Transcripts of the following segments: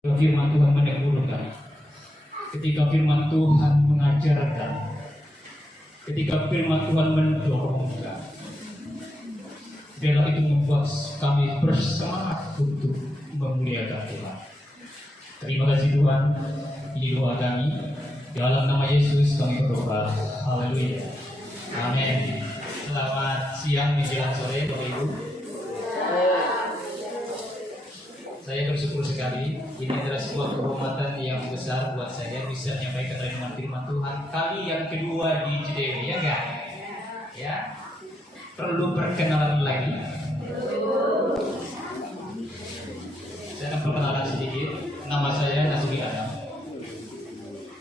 Firman Tuhan menegur kami, ketika firman Tuhan mengajarkan, ketika firman Tuhan mendorong kami, biarlah itu membuat kami bersemangat untuk memuliakan Tuhan. Terima kasih Tuhan, ini doa kami, dalam nama Yesus kami berdoa. Haleluya, amin. Selamat siang menjelang sore Bapak Ibu. Saya bersyukur sekali, ini adalah sebuah kehormatan yang besar buat saya bisa menyampaikan renungan firman Tuhan kali yang kedua di JDW, ya enggak? Ya, perlu perkenalan lagi. Saya akan perkenalan sedikit. Nama saya Nasri Adam.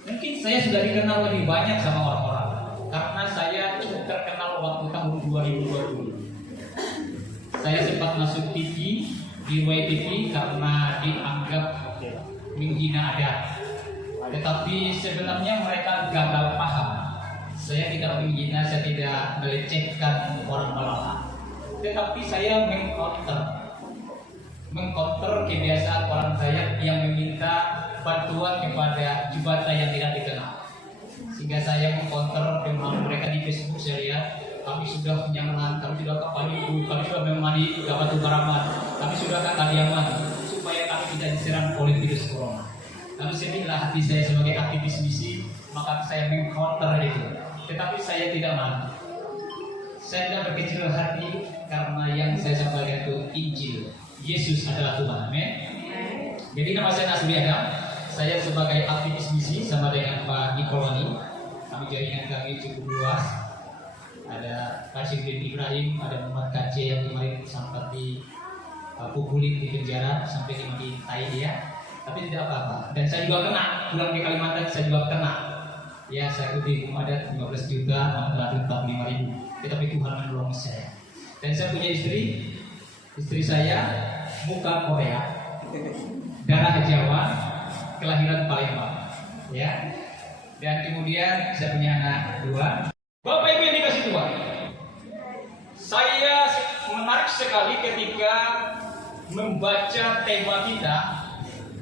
Mungkin saya sudah dikenal lebih banyak sama orang-orang karena saya cukup terkenal waktu tahun 2020. Saya sempat masuk TV di YTV karena dianggap menghina adat, tetapi sebenarnya mereka gagal paham. Saya tidak menghina, saya tidak melecehkan orang Malahan, tetapi saya mengcounter kebiasaan orang Dayak yang meminta bantuan kepada jubatan yang tidak dikenal, sehingga saya mengcounter dengan mereka di Facebook. Saya lihat kami sudah penyangan, kami sudah ke Paniku, kami sudah memani ke Batu Karaman, kami sudah ke Kaliaman, supaya kami tidak diserang oleh virus corona. Lalu sedihlah hati saya sebagai aktivis misi, maka saya mengcounter itu. Tetapi saya tidak malu. Saya tidak berkecil hati karena yang saya sampaikan itu Injil. Yesus adalah Tuhan. Amin. Jadi nama saya Nasri Adam. Saya sebagai aktivis misi sama dengan Pak Nikolani. Kami jaringan kami cukup luas. Ada Pak Syekh Ibrahim, ada Muhammad KC yang kemarin sempat dipukulin di penjara sampai dimintai dia, tapi tidak apa-apa. Dan saya juga kena, pulang di Kalimantan saya juga kena. Ya, saya dihukum adat 15 juta, telah 45.000. Tetapi Tuhan menolong saya. Dan saya punya istri saya muka Korea, darah Jawa, kelahiran Palembang. Ya. Dan kemudian saya punya anak 2. Bapak Ibu yang dikasih Tuhan, saya menarik sekali ketika membaca tema kita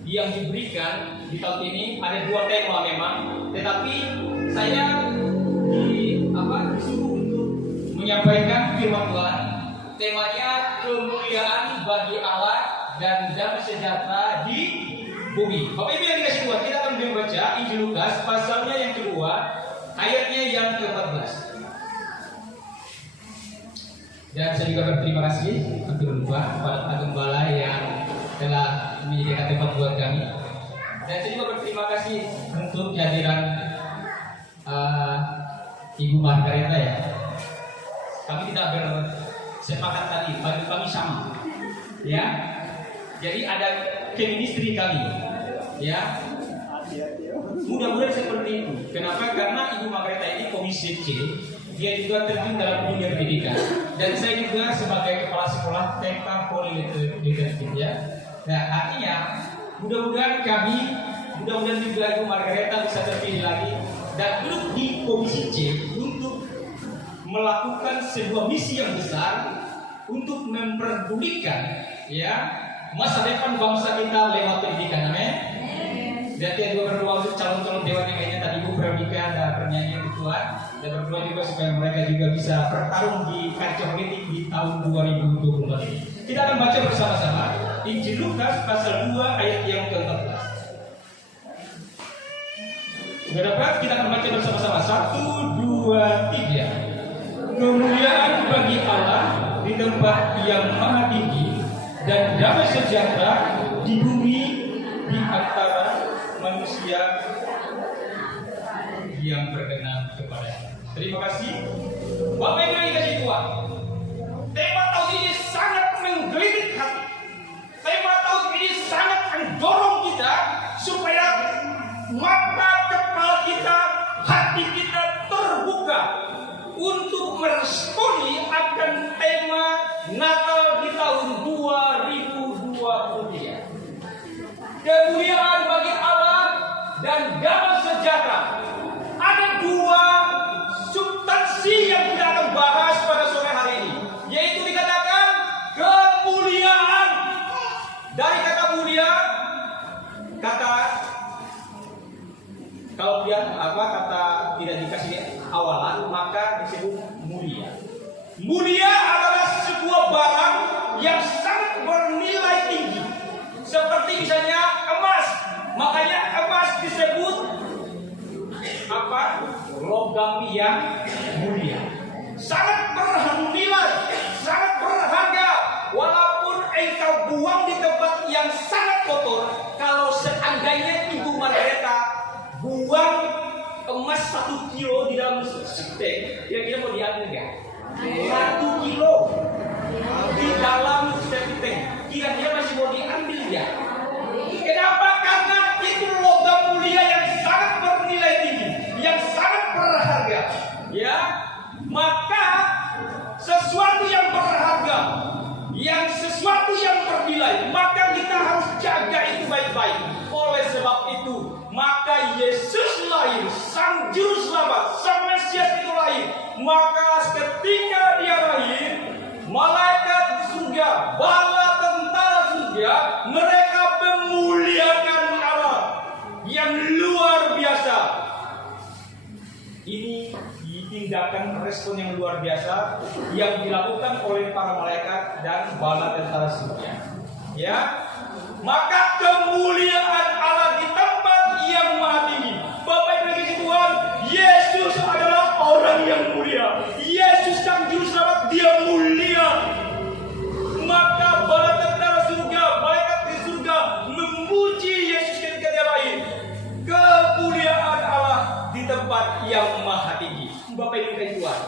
yang diberikan di tahun ini. Ada 2 tema memang, tetapi saya disuruh untuk menyampaikan firman Tuhan. Temanya kemuliaan bagi Allah dan damai sejahtera di bumi. Bapak Ibu yang dikasih Tuhan, kita akan membaca Injil Lukas pasalnya yang kedua, ayatnya yang ke-14. Dan saya juga berterima kasih hampir lupa kepada Pak Gembala yang telah menyediakan tempat buat kami. Dan saya juga berterima kasih untuk kehadiran Ibu Margareta ya. Kami tidak bersepakat tadi, baju kami sama. Ya. Jadi ada chemistry kami. Ya. Mudah-mudahan seperti itu. Kenapa? Karena Ibu Margareta ini komisi C, dia juga terjun dalam dunia pendidikan. Dan saya juga sebagai kepala sekolah TK Politeteknik ya. Nah, artinya mudah-mudahan juga Ibu Margareta bisa terpilih lagi dan duduk di komisi C untuk melakukan sebuah misi yang besar untuk memperdulikan ya masa depan bangsa kita lewat pendidikan. Amin. Dan dia juga berdoa untuk calon-calon dewan yang lainnya. Tadi Ibu Pramika ada bernyanyi untuk Tuhan. Dan berdoa juga supaya mereka juga bisa bertarung di kancah politik di tahun 2024 ini. Kita akan baca bersama-sama Injil Lukas pasal 2 ayat yang ke-14. Sudah dapat? Kita akan baca bersama-sama. 1, 2, 3. Kemuliaan bagi Allah di tempat yang maha tinggi dan damai sejahtera di bumi di antara manusia yang berkenan kepada. Terima kasih. Bapak Ibu yang dikasih Tuhan, tema tahun ini sangat menggelitik hati. Tema tahun ini sangat mendorong kita supaya mata kepala kita, hati kita terbuka untuk meresponi akan tema Natal di tahun 2023. Kemuliaan bagi Allah dan damai sejahtera. Ada 2 substansi yang kita akan bahas pada sore hari ini, yaitu dikatakan kemuliaan. Dari kata mulia dia kata tidak dikasih awalan, maka disebut mulia. Mulia adalah sebuah barang yang sangat bernilai tinggi. Seperti misalnya emas. Makanya emas disebut logam yang mulia. Sangat bernilai, sangat berharga. Walaupun engkau buang di tempat yang sangat kotor, kalau seandainya Ibu Margareta buang emas 1 kilo di dalam septic, kira-kira mau diambil nggak? 1 kilo di dalam septic, kira-kira masih mau diambil ya? Kenapa? Karena itu logam mulia yang sangat bernilai tinggi, yang sangat berharga. Ya, maka sesuatu yang berharga, sesuatu yang bernilai, maka kita harus jaga itu baik-baik. Oleh sebab itu, maka Yesus lahir, Sang Juru Selamat, Sang Mesias itu lahir. Maka ketika dia lahir, malaikat di surga, bala tentara surga, mereka memuliakan Allah yang luar biasa. Ini tindakan respon yang luar biasa yang dilakukan oleh para malaikat dan bala tentara surga. Ya, maka kemuliaan Allah di tempat yang maha tinggi. Bapak Ibu yang Tuhan, Yesus adalah orang yang mulia. Yesus Sang Juru Selamat, dia mulia. Maka bala tentara surga, malaikat di surga memuji Yesus ketika dia lahir. Kemuliaan Allah di tempat yang maha tinggi. Bapak Ibu yang Tuhan,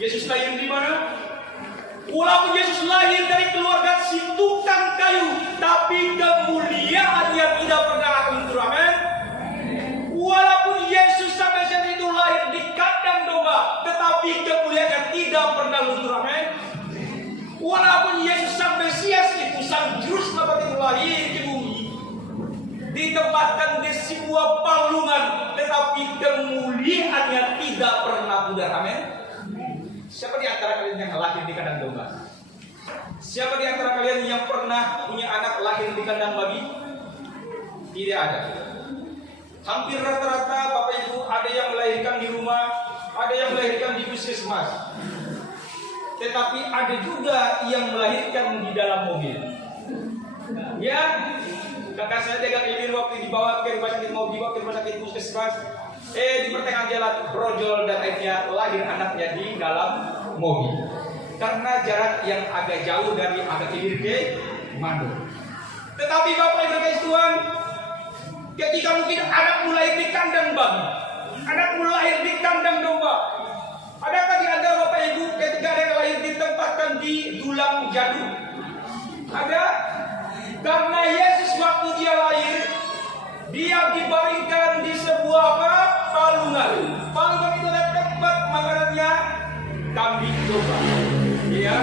Yesus lahir di mana? Walaupun Yesus lahir dari keluarga si tukang kayu, tapi kemuliaannya tidak pernah luntur. Amin. Walaupun Yesus sampai saat itu lahir di kandang domba, tetapi kemuliaannya tidak pernah luntur. Amin. Walaupun Yesus sampai Mesias itu, Sang Juru Selamat itu lahir di bumi, ditempatkan di sebuah palungan, tetapi kemuliaannya tidak pernah pudar. Amin. Siapa di antara kalian yang lahir di kandang domba? Siapa di antara kalian yang pernah punya anak lahir di kandang babi? Tidak ada. Hampir rata-rata Bapak Ibu ada yang melahirkan di rumah, ada yang melahirkan di puskesmas. Tetapi ada juga yang melahirkan di dalam mobil. Ya, kakak saya jaga keliling waktu dibawa ke rumah sakit, mau dibawa ke rumah sakit puskesmas. Di pertengahan jalan brojol dan akhirnya lahir anaknya di dalam mobil. Karena jarak yang agak jauh dari agak hilir ke Mandor. Tetapi Bapak Ibu Tuhan, ketika mungkin anak mulai di kandang babi, anak mulai di kandang domba, adakah di antara Bapak Ibu ketika ada yang lahir ditempatkan di tulang jadu? Ada? Karena Yesus waktu dia lahir, dia dibaringkan di sebuah palungan. Palungan itu adalah tempat makanannya kambing domba. Ya.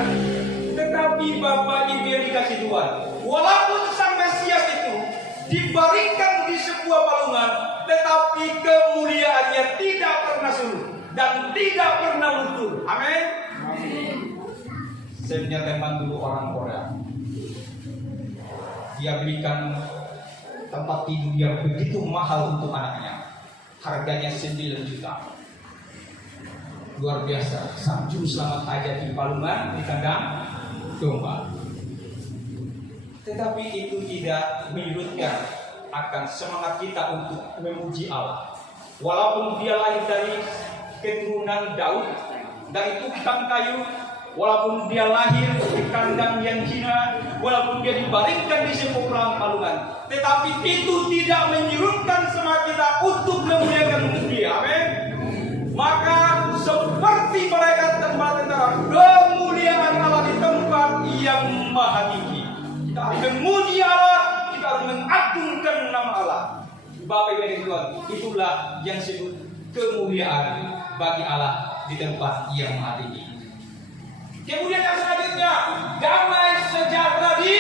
Tetapi Bapak Ibu yang dikasih Tuhan, walaupun Sang Mesias itu dibaringkan di sebuah palungan, tetapi kemuliaannya tidak pernah surut dan tidak pernah luntur. Amin. Saya punya teman dulu orang Korea. Dia belikan tempat tidur yang begitu mahal untuk anaknya. Harganya 9 juta. Luar biasa. Sang Juru Selamat aja di palungan, di kandang domba. Tetapi itu tidak menyurutkan akan semangat kita untuk memuji Allah. Walaupun dia lahir dari keturunan Daud, dari tukang kayu, walaupun dia lahir di kandang yang hina, walaupun dia dibaringkan di sebuah palungan, tetapi itu tidak menyurutkan semangat kita untuk memuliakan dia. Amin. Maka seperti malaikat dan tentara, kemuliaan Allah di tempat yang maha tinggi. Kita harus memuji Allah, kita harus mengagungkan nama Allah. Bapak Ibu yang Tuhan, itulah yang disebut kemuliaan bagi Allah di tempat yang maha tinggi. Kemudian yang selanjutnya, damai sejahtera di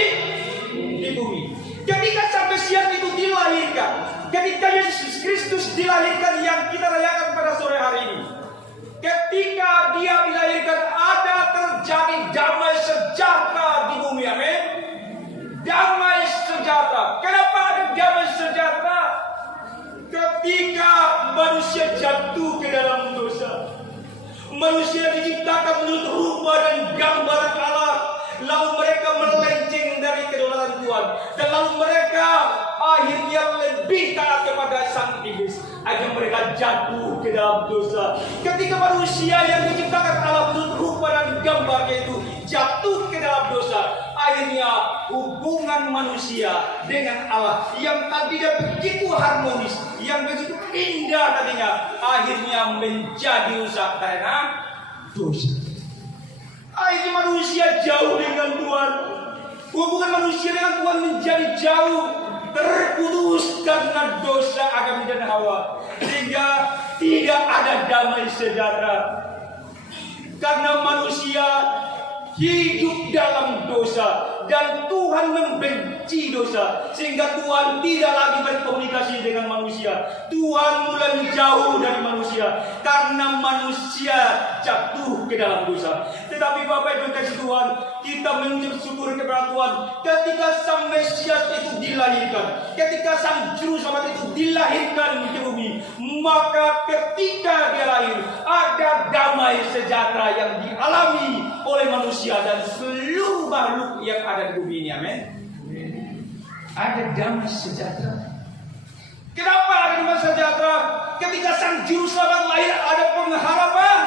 bumi. Ketika Sang Mesias itu dilahirkan, ketika Yesus Kristus dilahirkan yang kita rayakan pada sore hari ini, ketika dia dilahirkan ada terjadi damai sejahtera di bumi. Amin. Damai sejahtera. Kenapa ada damai sejahtera? Ketika Adam, dan lalu mereka akhirnya lebih taat kepada sang iblis. Akhirnya mereka jatuh ke dalam dosa. Ketika manusia yang diciptakan Allah menurut rupa dan gambarnya itu jatuh ke dalam dosa, akhirnya hubungan manusia dengan Allah yang tadinya begitu harmonis, yang begitu indah tadinya, akhirnya menjadi rusak karena dosa. Akhirnya manusia jauh dengan Tuhan. Hubungan manusia dengan Tuhan menjadi jauh, terputus karena dosa Adam dan Hawa, sehingga tidak ada damai sejahtera. Karena manusia hidup dalam dosa dan Tuhan membenci dosa, sehingga Tuhan tidak lagi berkomunikasi dengan manusia. Tuhan mulai menjauh dari manusia karena manusia jatuh ke dalam dosa. Tetapi Bapak Ibu kasih Tuhan, kita mengucap syukur kepada Tuhan ketika sang Mesias itu dilahirkan, ketika sang Juru Selamat itu dilahirkan di bumi, maka ketika dia lahir ada damai sejahtera yang dialami oleh manusia dan seluruh makhluk yang ada di bumi ini. Amin. Ada damai sejahtera. Kenapa ada damai sejahtera? Ketika sang Juru Selamat lahir ada pengharapan.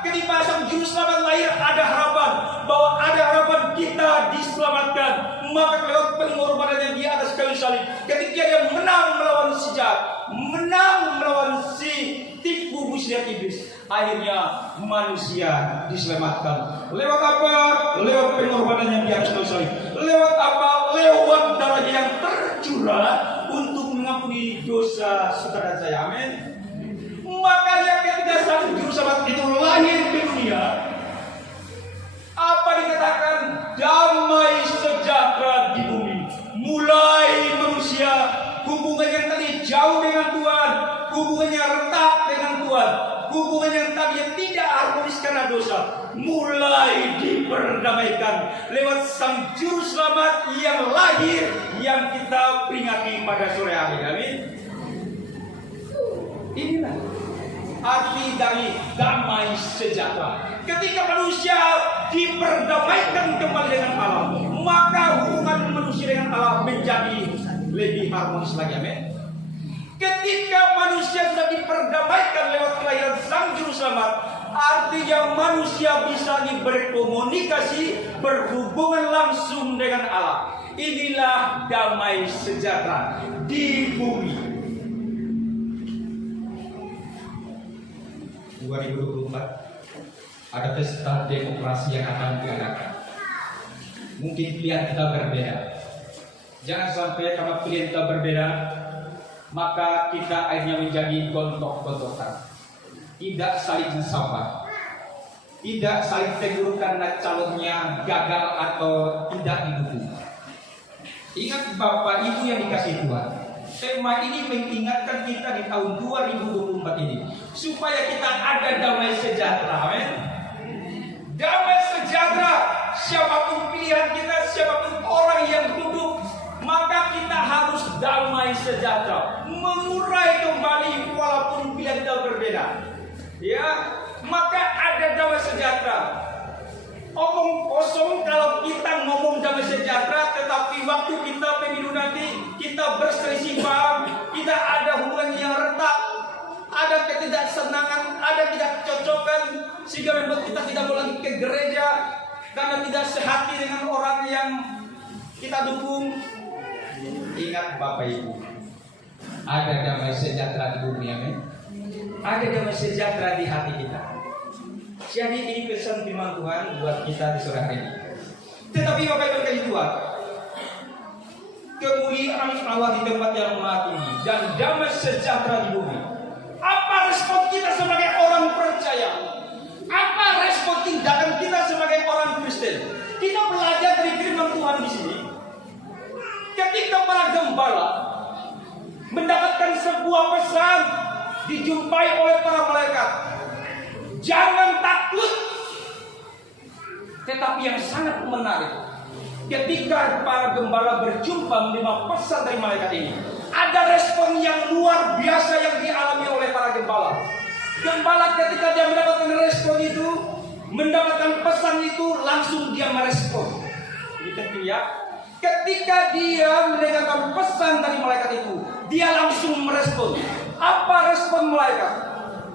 Ketika sang Juru Selamat lahir ada harapan, bahwa ada harapan kita diselamatkan. Maka lewat pengorbanannya di atas kayu salib, ketika dia menang melawan si jahat, menang melawan si tipu muslihat iblis, akhirnya manusia diselamatkan. Lewat apa? Lewat pengorbanannya di atas kayu salib. Lewat apa? Lewat darahnya yang tercurah untuk mengampuni dosa saudara saya. Amin. Makanya ketika sang Juru Selamat itu lahir di dunia, apa dikatakan? Damai sejahtera di bumi. Mulai manusia hubungan yang tadi jauh dengan Tuhan, hubungannya retak dengan Tuhan, hubungan yang tadi tidak harmonis karena dosa, mulai diperdamaikan lewat sang Juru Selamat yang lahir, yang kita peringati pada sore hari. Amin. Inilah arti dari damai sejahtera. Ketika manusia diperdamaikan kembali dengan Allah, maka hubungan manusia dengan Allah menjadi lebih harmonis lagi. Amin. Ketika manusia sudah diperdamaikan lewat kelahiran sang Juru Selamat, artinya manusia bisa berkomunikasi, berhubungan langsung dengan Allah. Inilah damai sejahtera di bumi. 2024 ada pesta demokrasi yang akan diadakan. Mungkin pilihan kita berbeda. Jangan sampai karena pilihan kita berbeda, maka kita akhirnya menjadi gontok-gontokan, tidak saling mensapa, tidak saling tegur karena calonnya gagal atau tidak didukung. Ingat Bapak Ibu yang dikasihi Tuhan, tema ini mengingatkan kita di tahun 2024 ini supaya kita ada damai sejahtera. Amin. Damai sejahtera, siapapun pilihan kita, siapapun orang yang duduk, maka kita harus damai sejahtera, mengurai kembali walaupun pilihan kita berbeda. Ya, maka ada damai sejahtera. Omong kosong kalau kita ngomong damai sejahtera, tetapi waktu kita pemilu nanti kita berselisih paham, kita ada hubungan yang retak, ada ketidaksenangan, ada ketidakcocokan, sehingga membuat kita tidak boleh lagi ke gereja karena tidak sehati dengan orang yang kita dukung. Ingat Bapak Ibu, ada damai sejahtera di bumi. Amin. Ada damai sejahtera di hati kita. Jadi ini pesan firman Tuhan buat kita di sore hari ini. Tetapi Bapak Ibu kasih Tuhan, kemuliaan Allah di tempat yang maha tinggi dan damai sejahtera di bumi. Apa respon kita sebagai orang percaya? Apa respon tindakan kita sebagai orang Kristen? Kita belajar dari firman Tuhan di sini. Ketika para gembala mendapatkan sebuah pesan dijumpai oleh para malaikat, jangan takut. Tetapi yang sangat menarik, ketika para gembala berjumpa menerima pesan dari malaikat ini, ada respon yang luar biasa yang dialami oleh para gembala. Gembala ketika dia mendapatkan respon itu, mendapatkan pesan itu, langsung dia merespon. Ini tentu ya, Ketika dia mendengarkan pesan dari malaikat itu, dia langsung merespon. Apa respon malaikat?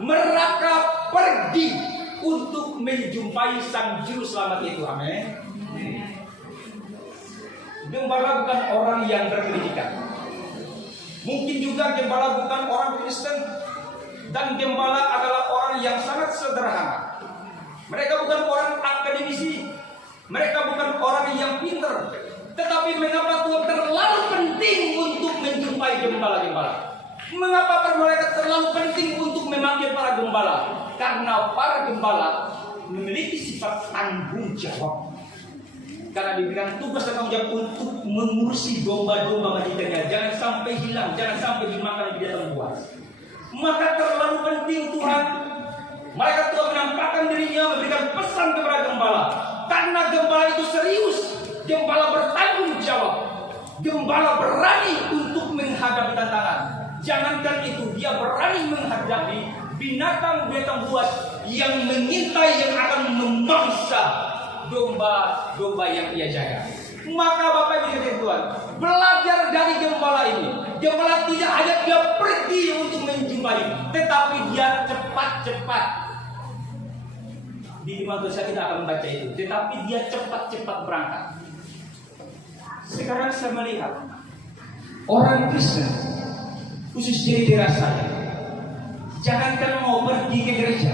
Mereka pergi untuk menjumpai sang juru selamat itu. Amin. Gembala bukan orang yang berpendidikan. Mungkin juga gembala bukan orang Kristen. Dan gembala adalah orang yang sangat sederhana. Mereka bukan orang akademisi. Mereka bukan orang yang pintar. Tetapi mengapa Tuhan terlalu penting untuk menjumpai gembala-gembala? Mengapa malaikat terlalu penting untuk memanggil para gembala? Karena para gembala memiliki sifat tanggung jawab. Karena diberikan tugas dan tanggung jawab untuk mengurusi domba-domba majikannya. Jangan sampai hilang, jangan sampai dimakan binatang buas. Maka terlalu penting Tuhan. Malaikat Tuhan menampakkan dirinya, memberikan pesan kepada gembala. Karena gembala itu serius, gembala bertanggung jawab, gembala berani untuk menghadapi tantangan. Jangankan itu, dia berani menghadapi binatang-binatang buas yang mengintai, yang akan memangsa domba-domba yang ia jaga. Maka Bapak Ibu dan Tuhan, belajar dari gembala ini. Gembala tidak hanya dia pergi untuk menjumpai, tetapi dia cepat-cepat. Di lima dosa kita akan membaca itu. Tetapi dia cepat-cepat berangkat. Sekarang saya melihat orang Kristen, khusus di daerah saya, jangankan mau pergi ke gereja,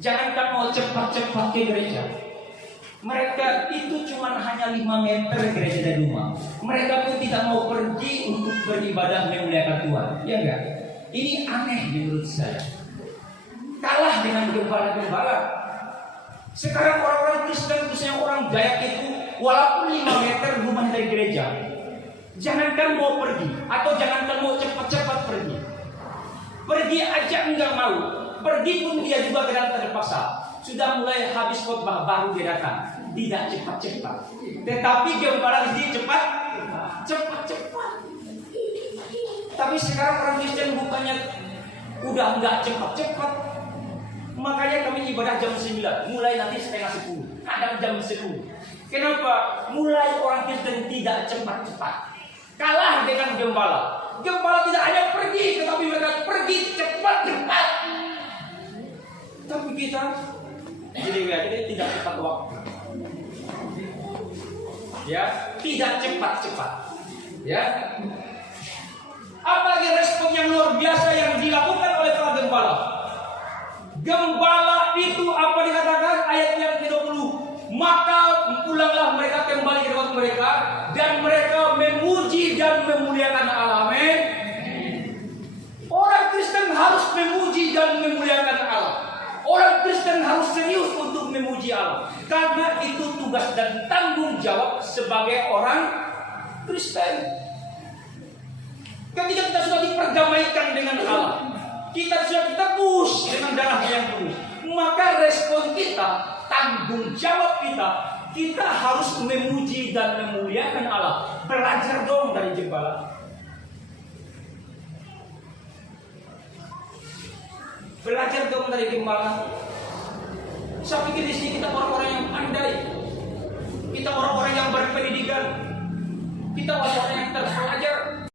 jangankan mau cepat-cepat ke gereja. Mereka itu cuma hanya 5 meter gereja dari rumah. Mereka pun tidak mau pergi untuk beribadah memuliakan Tuhan. Ya enggak? Ini aneh menurut saya. Kalah dengan gembala-gembala. Sekarang orang-orang Kristen, khususnya orang Dayak itu, walaupun 5 meter rumah dari gereja, jangankan mau pergi, atau jangankan mau cepat-cepat pergi. Pergi aja enggak mau. Pergi pun dia juga kadang terpaksa. Sudah mulai habis khotbah baru dia datang. Tidak cepat-cepat. Tetapi gembala di sini cepat-cepat. Tapi sekarang orang Kristen bukannya udah enggak cepat-cepat. Makanya kami ibadah jam 9, mulai nanti setengah 10, kadang jam 10. Kenapa? Mulai orang Kristen tidak cepat-cepat. Kalah dengan gembala. Gembala tidak hanya pergi, tetapi mereka pergi cepat-cepat. Tapi kita jadi tidak tepat waktu. Ya, tidak cepat-cepat. Ya. Apalagi respon yang luar biasa yang dilakukan oleh para gembala. Gembala itu apa dikatakan ayat yang ke-20? Maka pulanglah mereka kembali ke tempat mereka dan mereka memuji dan memuliakan Allah. Amin. Orang Kristen harus memuji dan memuliakan Allah. Orang Kristen harus serius untuk memuji Allah. Karena itu tugas dan tanggung jawab sebagai orang Kristen. Ketika kita sudah diperdamaikan dengan Allah, kita sudah ditebus dengan darah yang tulus, maka respon kita, tanggung jawab kita harus memuji dan memuliakan Allah. Belajar dong dari gembala. Belajar dong dari gembala. Saya pikir di sini kita orang-orang yang pandai, kita orang-orang yang berpendidikan, kita orang-orang yang terpelajar.